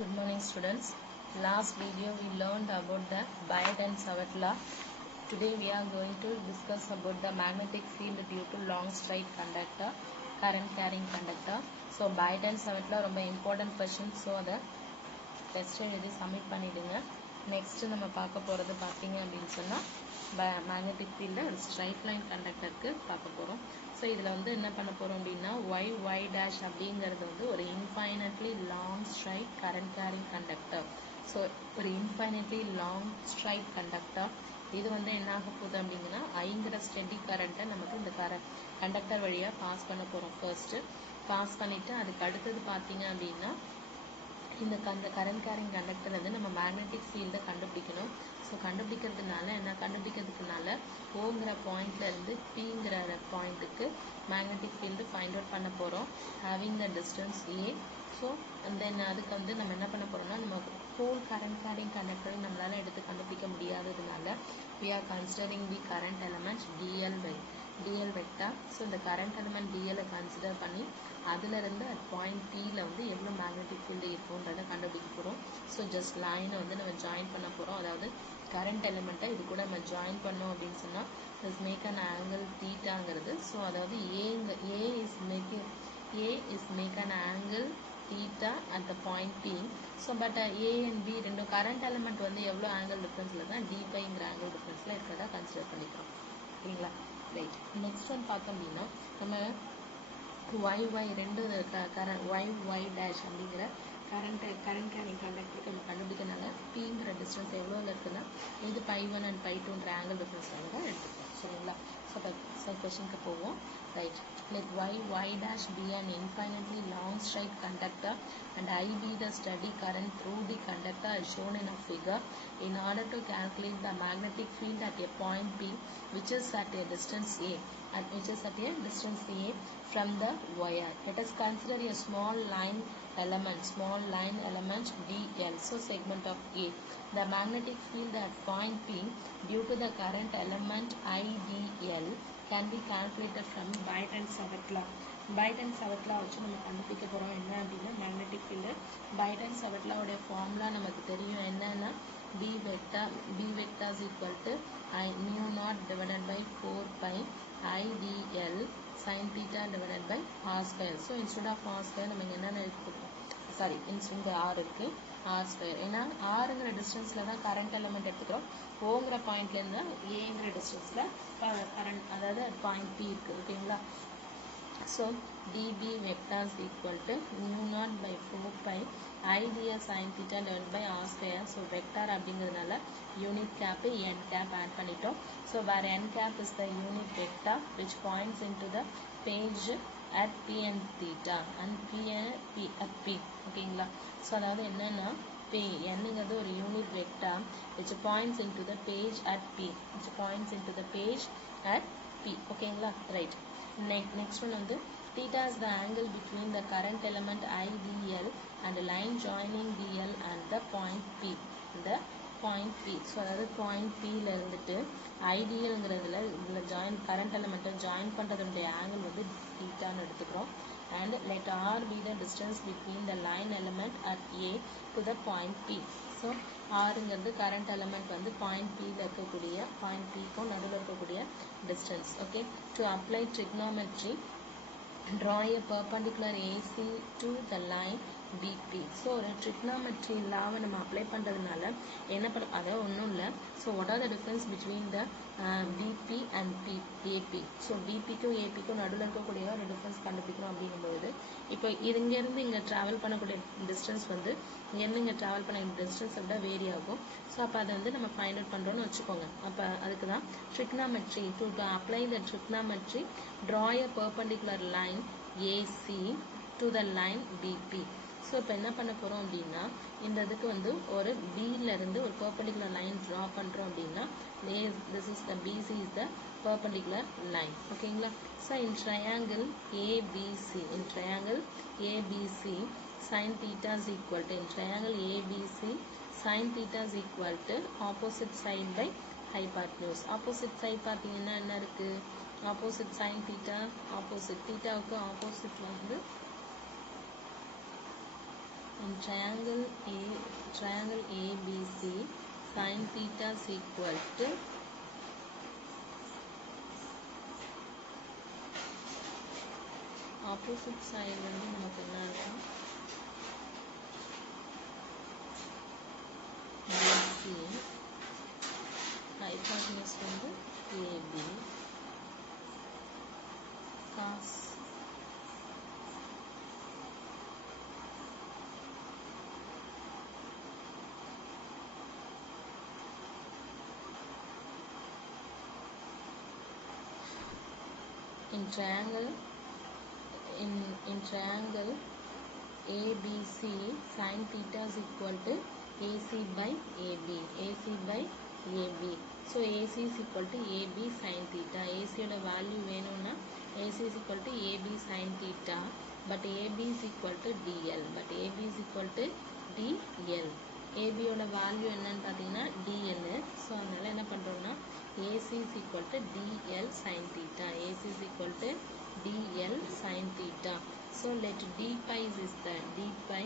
Good morning students. Last video we learned about the Bayet and Savart law. Today we are going to discuss about the magnetic field due to long straight conductor, current carrying conductor. So Bayet and Savart law ரொம்ப important question. So அதை test எழுதி submit பண்ணிடுங்க. Next நம்ம பார்க்க போகிறது பார்த்தீங்க அப்படின்னு சொன்னால் மேக்னெட்டிக் ஃபீல்டு ஸ்ட்ரைட் லைன் கண்டக்டருக்கு பார்க்க போகிறோம். ஸோ இதில் வந்து என்ன பண்ண போகிறோம் அப்படின்னா ஒய் டேஷ் அப்படிங்கிறது வந்து ஒரு infinitely long straight current carrying conductor. So ஒரு இன்ஃபைனட்லி லாங் ஸ்ட்ரைட் கண்டக்டர் இது வந்து என்ன ஆக போகுது அப்படிங்கன்னா ஐங்கிற ஸ்டெடி கரண்ட்டை நமக்கு இந்த கண்டக்டர் வழியாக பாஸ் பண்ண போகிறோம். ஃபர்ஸ்ட்டு பாஸ் பண்ணிவிட்டு அதுக்கு அடுத்தது பார்த்தீங்க அப்படின்னா இந்த கரண்ட் கேரிங் கண்டக்டர் வந்து நம்ம மேக்னெட்டிக் ஃபீல்டை கண்டுபிடிக்கணும். ஸோ கண்டுபிடிக்கிறதுக்குனால ஓங்கிற பாயிண்ட்லேருந்து பிங்கிற பாயிண்ட்டுக்கு மேக்னெட்டிக் ஃபீல்டு ஃபைண்ட் அவுட் பண்ண போகிறோம் having the distance A. So then அதுக்கு வந்து நம்ம என்ன பண்ண போகிறோம்னா நம்ம ஹோல் கரண்ட் கேரிங் கண்டக்டரை நம்மளால் எடுத்து கண்டுபிடிக்க முடியாததுனால we are considering the current element dl vector. So இந்த கரண்ட் எலிமெண்ட் டிஎலை கன்சிடர் பண்ணி அதிலிருந்து அட் பாயிண்ட் பியில் வந்து எவ்வளோ மேக்னெட்டிக் ஃபீல்டு இருக்குன்றதை கண்டுபிடிக்க போகிறோம். ஸோ ஜஸ்ட் லைனை வந்து நம்ம ஜாயின் பண்ண போகிறோம். அதாவது கரண்ட் எலிமெண்ட்டை இது கூட நம்ம ஜாயின் பண்ணோம் அப்படின்னு சொன்னால் திஸ் மேக் அன் ஆங்கிள் தீட்டாங்கிறது. ஸோ அதாவது A is make an angle theta at the point P. So but A and B ரெண்டும் கரண்ட் எலிமெண்ட் வந்து எவ்வளோ ஆங்கிள் டிஃப்ரென்ஸில் தான் டிபைங்கிற ஆங்கிள் டிஃப்ரென்ஸில் இருக்கிறதா கன்சிடர் பண்ணிக்கிறோம். சரிங்களா? ரைட். நெக்ஸ்ட் ஒன் பார்த்தோம் அப்படின்னா நம்ம ஒய் ரெண்டு ஒய் டேஷ் அப்படிங்கிற கரண்ட் கேரிங் கண்டக்டருக்கு நம்ம கண்டுபிடிக்கிறதுனால பிங்கிற டிஸ்டன்ஸ் எவ்வளோவில் இருக்குன்னா இது π1 and π2ன்ற ஆங்கிள் டிஃப்ரென்ஸில் தான் எடுத்துக்கிறோம். சரிங்களா? ஸோ கொஷனுக்கு போவோம். Right. Let y dash be an infinitely long straight conductor and I be the steady current through the conductor as shown in a figure. In order to calculate the magnetic field at a point P which is at a distance A from the wire. Let us consider a small line element dl, so segment of A. The magnetic field at point P due to the current element IDL can be calculated from Bayet and Savart law. Bayet and Savart law வச்சு நம்ம கண்டுபிடிக்க போகிறோம் என்ன அப்படின்னா magnetic field. Bayet and Savart law உடைய formula நமக்கு தெரியும் என்னன்னா B vector is equal to mu naught divided by 4 pi IDL sin theta divided by r square. So instead of r square நம்ம இங்கே என்ன எடுத்துக்கிறோம், சாரி இங்கே r இருக்கு r square. ஏன்னா ஆறுங்கிற டிஸ்டன்ஸில் தான் கரண்ட் எலிமெண்ட் எடுத்துக்கிறோம். ஓங்கிற பாயிண்ட்லேருந்து ஏங்கிற டிஸ்டன்ஸில் கரண்ட் அதாவது பாயிண்ட் பி இருக்குது. ஓகேங்களா? So dB vector is equal to mu naught by 4 pi IDL sin theta divided by r square. So vector அப்படிங்கிறதுனால unit cap n cap add பண்ணிட்டோம். ஸோ வேறு n cap is the unit vector which points into the page at P and theta and P at P. ஓகேங்களா? So அதாவது என்னன்னா என்னங்கிறது ஒரு unit vector which points into the page at P. ஓகேங்களா? Right. Next one வந்து theta is the angle between the current element IDL and the line joining DL and the point P. So அதாவது point பியில் இருந்துட்டு ஐடியல்ங்கிறதுல இதில் current எலிமெண்ட்டை join பண்ணுறதுடைய angle வந்து தீட்டான்னு எடுத்துக்கிறோம். And let r be the distance between the line element at A to the point P. So ஆறுங்கிறது கரண்ட் எலிமெண்ட் வந்து பாயிண்ட் பியில் இருக்கக்கூடிய பாயிண்ட் பிக்கும் நடுவில் இருக்கக்கூடிய distance. Okay. To apply trigonometry draw a perpendicular AC to the line BP. So ஒரு trigonometry லாவை நம்ம அப்ளை பண்ணுறதுனால என்ன பண்ண அதாவது ஒன்றும் இல்லை. So what are the difference between the BP and AB. So பிபிக்கும் ஏபிக்கும் நடுவில் இருக்கக்கூடிய ஒரு டிஃப்ரென்ஸ் கண்டுபிடிக்கணும் அப்படிங்கும்போது இப்போ இங்கேருந்து இங்கே ட்ராவல் பண்ணக்கூடிய டிஸ்டன்ஸ் வந்து இங்கேருந்து இங்கே ட்ராவல் பண்ண டிஸ்டன்ஸை விட வேரி ஆகும். ஸோ அப்போ அதை வந்து நம்ம ஃபைண்ட் அவுட் பண்ணுறோன்னு வச்சுக்கோங்க. அப்போ அதுக்கு தான் trigonometry to apply the trigonometry draw a perpendicular line AC to the line BP. So இப்போ என்ன பண்ண போகிறோம் அப்படின்னா இந்த இதுக்கு வந்து ஒரு பியிலேருந்து ஒரு பர்பண்டிகுலர் லைன் ட்ரா பண்ணுறோம் அப்படின்னா this is the BC is the perpendicular line. ஓகேங்களா? So in triangle ABC sin theta is equal to opposite side by hypotenuse. opposite side பார்த்தீங்கன்னா என்ன இருக்குது, opposite sin theta, opposite thetaவுக்கு opposite வந்து In triangle ABC, sin theta is equal to opposite side வந்து நமக்கு என்ன இருக்கும் BC, hypotenuse வந்து AB, cos in triangle ABC, sin theta is equal to AC by AB. So AC is equal to AB sin theta. AC oda value வேணும்னா AC is equal to AB sin theta, but AB is equal to DL. AB oda value என்னன்னு பார்த்தீங்கன்னா DL. So அதனால என்ன பண்ணுறோம்னா AC is equal to DL sin theta. AC is equal to DL sin theta. So let d pi is the d pi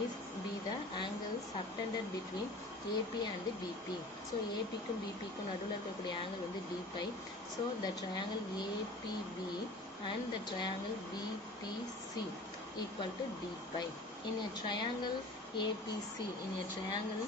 is be the angle subtended between AP and BP. So AP க்கும் BP க்கும் நடுவுல இருக்கக்கூடிய angle வந்து d pi. So the triangle APB and the triangle BPC equal to d pi. In a triangle APC, triangle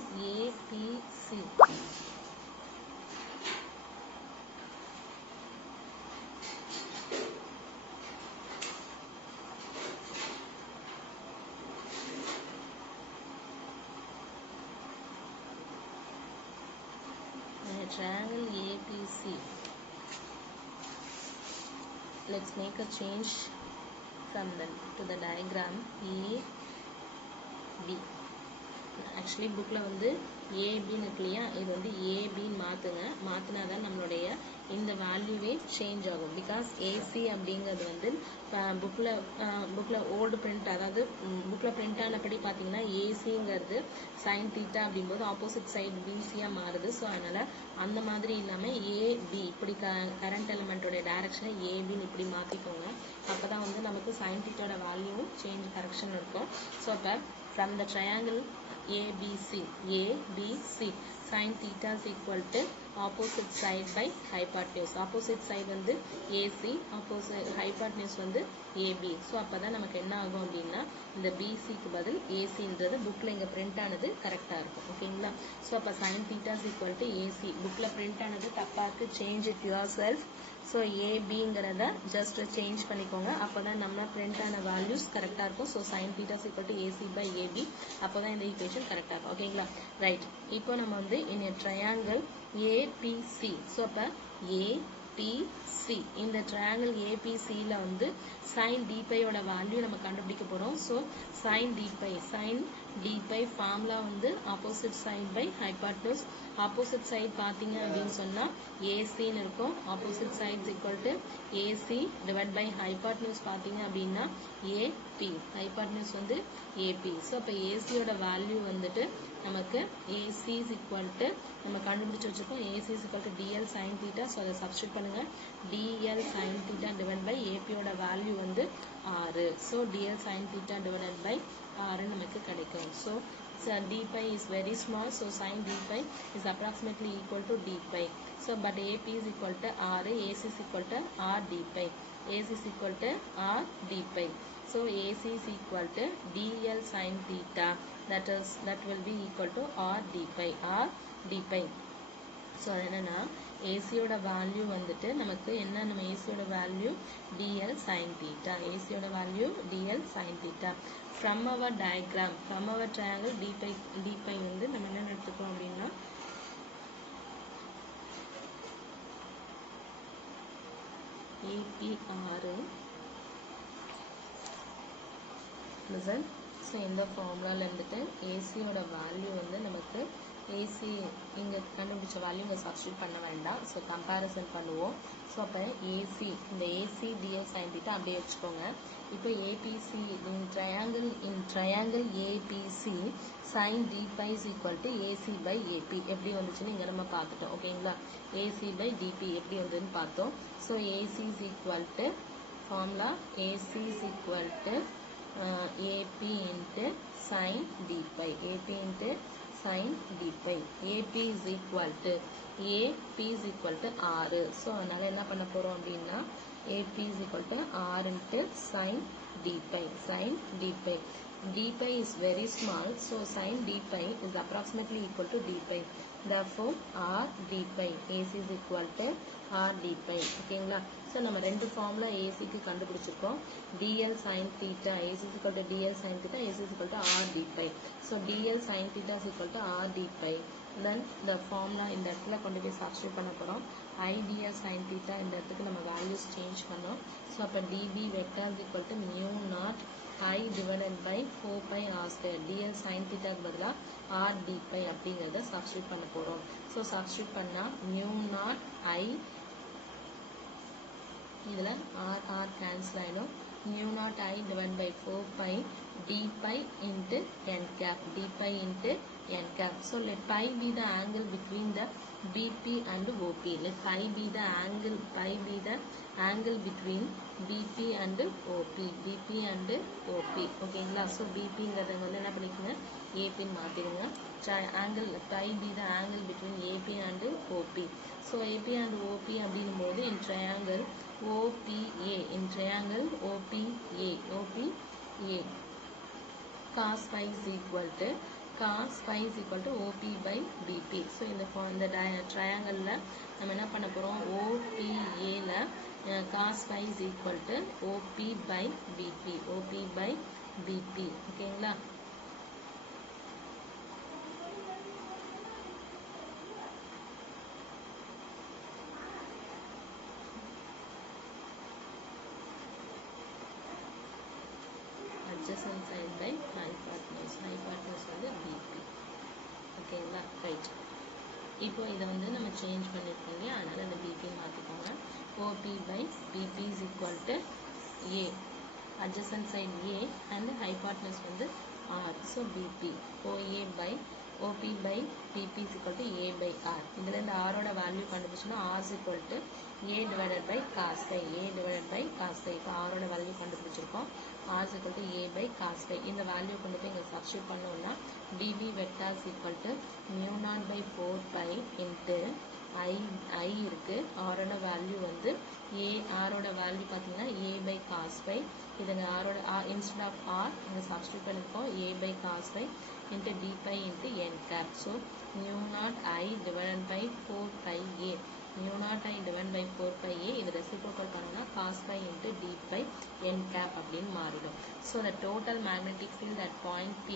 APC, let's make a change from to the diagram AB. Actually bookல வந்து AB ன்னு இருக்கு இல்லையா, இது வந்து AB ன்னு மாத்துனாதான் நம்மளுடைய இந்த வேல்யூவே change ஆகும். பிகாஸ் AC அப்படிங்கிறது வந்து புக்ல ஓல்டு பிரிண்ட், அதாவது புக்ல பிரிண்ட் ஆனபடி பார்த்தீங்கன்னா ஏசிங்கிறது சைன் தீட்டா அப்படிங்கும்போது ஆப்போசிட் சைடு பிசியா மாறுது. ஸோ அதனால அந்த மாதிரி இல்லாமல் ஏபி இப்படி கரண்ட் எலிமெண்ட்டோட டைரக்ஷனை ஏபின்னு இப்படி மாற்றிக்கோங்க. அப்போ தான் வந்து நமக்கு சைன் தீட்டோட வேல்யூவும் சேஞ்ச் கரெக்ஷன் இருக்கும். ஸோ அப்போ from the triangle ABC, sin theta is equal to opposite side by hypotenuse. Opposite side வந்து AC, opposite hypotenuse வந்து AB. ஸோ அப்போ தான் நமக்கு என்ன ஆகும் அப்படின்னா இந்த BCக்கு பதில் ACன்றது புக்கில் இங்கே பிரிண்ட் ஆனது கரெக்டாக இருக்கும். ஓகேங்களா? ஸோ அப்போ sin theta is equal to AC. புக்கில் பிரிண்ட் ஆனது தப்பாக இருக்குது, change it yourself. So ஏபிங்கிறத ஜஸ்ட் சேஞ்ச் பண்ணிக்கோங்க. அப்போ தான் நம்ம பிரிண்ட் ஆன வேல்யூஸ் கரெக்டாக இருக்கும். So sine theta is equal to AC by AB. அப்போ தான் இந்த ஈக்குவேஷன் கரெக்டாக இருக்கும். ஓகேங்களா? ரைட். இப்போ நம்ம வந்து in a triangle ABC. So அப்போ ஏபிசி, இந்த ட்ரையாங்கிள் ஏபிசியில் வந்து சைன் டிபையோட வேல்யூ நம்ம கண்டுபிடிக்க போகிறோம். ஸோ சைன் டிபை ஃபார்முலா வந்து opposite side by hypotenuse. Opposite side பார்த்தீங்க அப்படின்னு சொன்னால் ஏசின்னு இருக்கும். Opposite sides equal to AC divide by hypotenuse பார்த்தீங்க அப்படின்னா ஏபி. ஹைபாட்னஸ் வந்து ஏபி. ஸோ அப்போ ஏசியோட வேல்யூ வந்துட்டு நமக்கு ஏசி இஸ் ஈக்குவல் டு நம்ம கண்டுபிடிச்சு வச்சுருக்கோம். AC is equal to dl sine theta. So அதை சப்ஸ்டியூட் பண்ணுங்கள். Dl sine theta divide by ஏபியோட வேல்யூ வந்து 6. So dl sine theta divide by 6 நமக்கு கிடைக்கும். So d pi is very small, so sin d pi is approximately equal to d pi. So but AP is equal to R, AC is equal to R d pi. AC is equal to R d pi. So AC is equal to DL sin theta. That will be equal to R d pi. R d pi. So என்னன்னா ஏசியோட value வந்துட்டு நமக்கு என்ன, நம்ம ஏசியோட value dl sine theta. ஏசியோட value dl sine theta. From our diagram, from our triangle d pi வந்து நம்ம என்ன எடுத்துக்கிறோம் அப்படின்னா ஏபிஆர். ஸோ இந்த ஃபார்முலாவில் இருந்துட்டு ஏசியோட வேல்யூ வந்து நமக்கு ஏசி இங்கே கண்டுபிடிச்ச வேல்யூ இங்கே சப்ஸ்டியூட் பண்ண வேண்டாம். ஸோ கம்பேரிசன் பண்ணுவோம். ஸோ அப்போ ஏசி, இந்த ஏசி டிஎல் சைன் தீட்டா அப்படியே வச்சுக்கோங்க. இப்போ ABC in triangle ABC sine d pi is equal to AC by AB எப்படி வந்துச்சுன்னு இங்கே நம்ம பார்த்துட்டோம். ஓகேங்களா? ஏசி பை டிபி எப்படி வந்ததுன்னு பார்த்தோம். So AC is equal to formula AC is equal to AP into sin d pi. AP into sin d pi. AP is equal to R. So அதனால என்ன பண்ண போறோம் அப்படின்னா AP is equal to R into sin d pi. Sin d pi. D pi is very small, so sin d pi is approximately equal to d pi. Therefore, R d pi. AC is equal to R d pi. ஓகேங்களா? So நம்ம ரெண்டு formula ஏசிக்கு கண்டுபிடிச்சிருக்கோம். dl sin theta AC is equal to dl sin theta, AC is equal to R d pi. So dl sin theta is equal to R d pi. Then the formula இந்த இடத்துல கொண்டு போய் substitute பண்ண போறோம். I dl sin theta இந்த இடத்துக்கு நம்ம values change பண்ணோம். ஸோ அப்போ db vector is equal to mu naught I divided by 4 pi r square. dl sin theta பதிலா r d pi அப்படிங்கறத சப்ஸ்டிட்யூட் பண்ண போறோம். ஸோ சப்ஸ்டிட்யூட் பண்ணா mu naught I இதுல r cancel ஆயிடும். mu naught I divided by 4 pi d pi into n cap. d pi into n cap. So let pi be the angle between the BP and OP. Let pi be the angle between BP and OP. BP and OP. ஓகேங்களா? So BP ங்கறத வந்து என்ன பண்ணிக்கங்க? AP ன்னு மாத்திடுங்க. Angle pi be the angle between AP and OP. So AP and OP அப்படினும்போது in triangle OPA. In triangle OPA. Cos pi is equal to OP by BP. So இந்த triangle ல நம்ம என்ன பண்ண போறோம்? OPA ல cos pi is equal to OP by BP. OP by BP. ஓகேங்களா? adjacent side by hypotenuse. Hypotenuse வந்து BP. ஓகேங்களா? ரைட். இப்போ இதை வந்து நம்ம சேஞ்ச் பண்ணிருக்கோம் இல்லையா? அதனால இந்த BP மாத்திக்கோங்க. OP by BP is equal to A. Adjacent side A and hypotenuse வந்து R. So BP. OA by OP by BP is equal to A by R. இதுல இந்த R ஓட value கண்டுபிடிச்சோம்னா R is equal to A divided by cos phi. A divided by cos phi. இப்போ R ஓட value கண்டுபிடிச்சிருக்கோம். R is equal to A by cos phi. இந்த value கொண்டு போய் இங்க சப்ஸ்டிட்யூட் பண்ணோம்னா dB vector is equal to mu naught by 4 pi into I இருக்கு. R ஓட வேல்யூ வந்து R ஓட வேல்யூ பாத்தீங்கன்னா A by cos phi. இதுங்க R ஓட instead of R இங்க சப்ஸ்டிட்யூட் பண்ணிருக்கோம். A by cos phi into d pi into n cap. So mu naught I divided by 4 pi A. mu naught I divided by 4 pi A. இது reciprocal பண்ணோம்னா cos pi into d pi n cap அப்படின்னு மாறிடும். So the total magnetic field at point P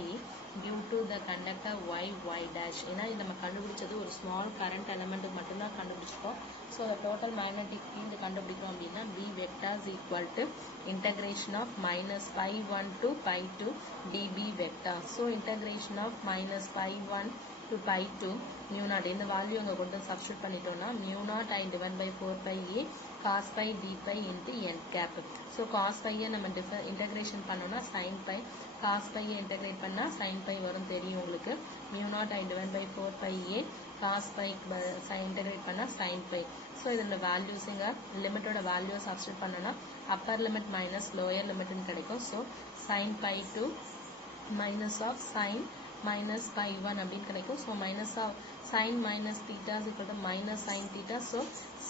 due to the conductor y dash. ஏன்னா இது நம்ம கண்டுபிடிச்சது ஒரு small current element மட்டும்தான் கண்டுபிடிச்சிருக்கோம். So the total magnetic field கண்டுபிடிக்கிறோம் அப்படின்னா B vector is equal to integration of minus pi 1 to pi 2 dB vector. So integration of minus pi 1 to pi 2 mu naught. இந்த வேல்யூ அங்க கொண்டு substitute பண்ணிட்டோம்னா mu naught I divided by 4 pi A cos pi d pi into n cap. So cos pi நம்ம integration பண்ணோம்னா sin pi. cos pi integrate பண்ணா sin pi வரும் தெரியும் உங்களுக்கு. mu naught I divided by 4 pi A cos pi integrate பண்ணா sin pi. So இதோட values இங்க லிமிட்டோட value substitute பண்ணனா upper limit minus lower limit ன்னு கிடைக்கும். So sin pi 2 minus of sin minus pi 1 அப்படின்னு கிடைக்கும். So minus of sin minus theta is equal to minus sin theta. So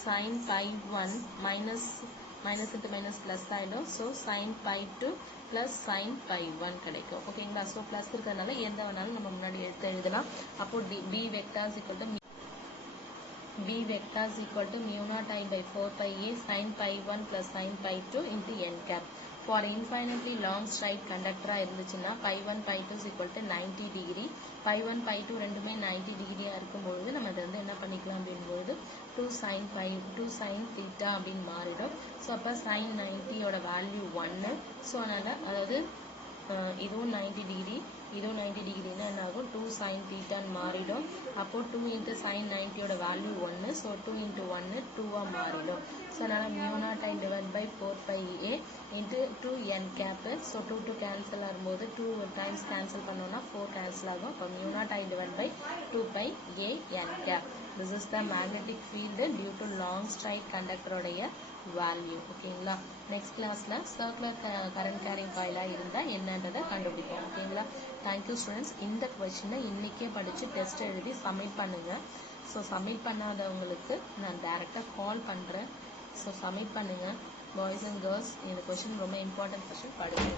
sin pi 1 minus into minus plus ஆயிடும். So sin pi 2 plus sin pi 1 கிடைக்கும். ஓகேங்களா? So plus இருக்கிறதுனால எந்த வேணாலும் நம்ம முன்னாடி எடுத்து எழுதலாம். அப்போ B vector is equal to mu naught I by 4 pi A sin pi 1 plus sin pi 2 into n cap. For infinitely long straight conductor இருந்துச்சுன்னா pi 1 pi 2 is equal to 90 degree. pi 1 pi 2 ரெண்டுமே 90 டிகிரியா இருக்கும்போது நம்ம அதை வந்து என்ன பண்ணிக்கலாம் அப்படின்போது 2 sin theta அப்படின்னு மாறிடும். ஸோ அப்போ sin 90 ஓட வேல்யூ 1. ஸோ அதனால அதாவது இதுவும் 90 டிகிரி இதுவும் 90 டிகிரினா என்ன ஆகும்? 2 sin theta மாறிடும். அப்போ 2 into sin 90 ஓட வேல்யூ 1. ஸோ 2 into 1 2 மாறிடும். ஸோ அதனால mu naught I divided by 4 pi A into 2 n cap. So 2 cancel ஆகும்போது 2 times கேன்சல் பண்ணோம்னா 4 கேன்சல் ஆகும். அப்போ mu naught I divided by 2 pi A n cap. This is the magnetic field due to long straight conductor உடைய value. ஓகேங்களா? Next கிளாஸ்ல circular current carrying காயிலாக இருந்தால் என்னன்றதை கண்டுபிடிப்போம். ஓகேங்களா? Thank you students. இந்த கொஸ்டினை இன்றைக்கே படித்து டெஸ்ட் எழுதி சப்மிட் பண்ணுங்கள். ஸோ சப்மிட் பண்ணாதவங்களுக்கு நான் டைரெக்டாக கால் பண்ணுறேன். ஸோ சப்மிட் பண்ணுங்கள். பாய்ஸ் அண்ட் கேர்ள்ஸ், இந்த கொஸ்டின் ரொம்ப இம்பார்ட்டன்ட் கொஸ்டின், படிங்க.